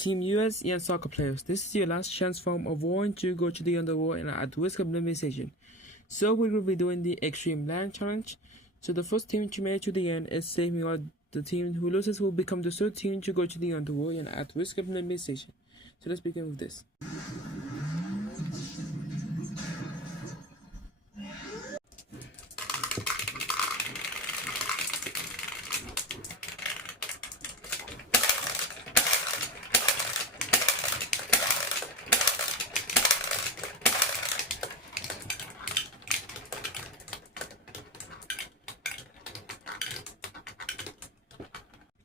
Team US and soccer players, this is your last chance from avoiding to go to the underworld and at risk of elimination. So we will be doing the Extreme Land Challenge. So the first team to make it to the end is saving out. The team who loses will become the third team to go to the underworld and at risk of elimination. So let's begin with this.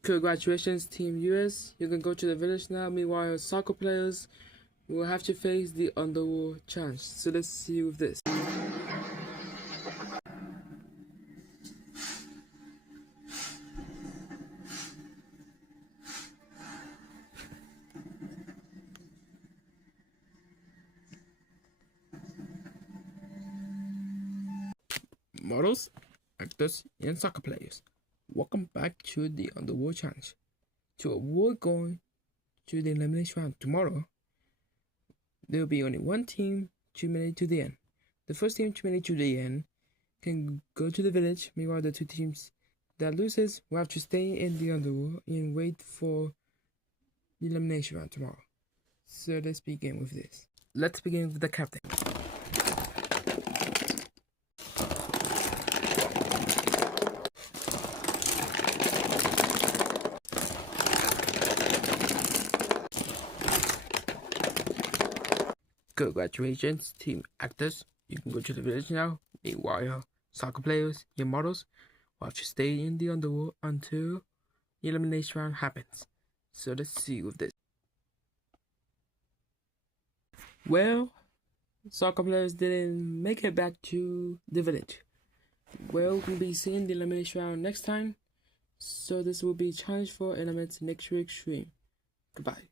Congratulations, Team US. You can go to the village now. Meanwhile, soccer players will have to face the underworld challenge. So let's see with this. Models, actors, and soccer players, welcome back to the Underworld Challenge. To avoid going to the elimination round tomorrow, there will be only one team to make it to the end. The first team to make it to the end can go to the village. Meanwhile, the two teams that loses will have to stay in the Underworld and wait for the elimination round tomorrow. So let's begin with this. Let's begin with the captain. Congratulations, team actors. You can go to the village now. Meanwhile, soccer players, your models, will have to stay in the underworld until the elimination round happens. So let's see with this. Well, soccer players didn't make it back to the village. Well, we'll be seeing the elimination round next time. So this will be Challenge 4 Elements Next Extreme. Goodbye.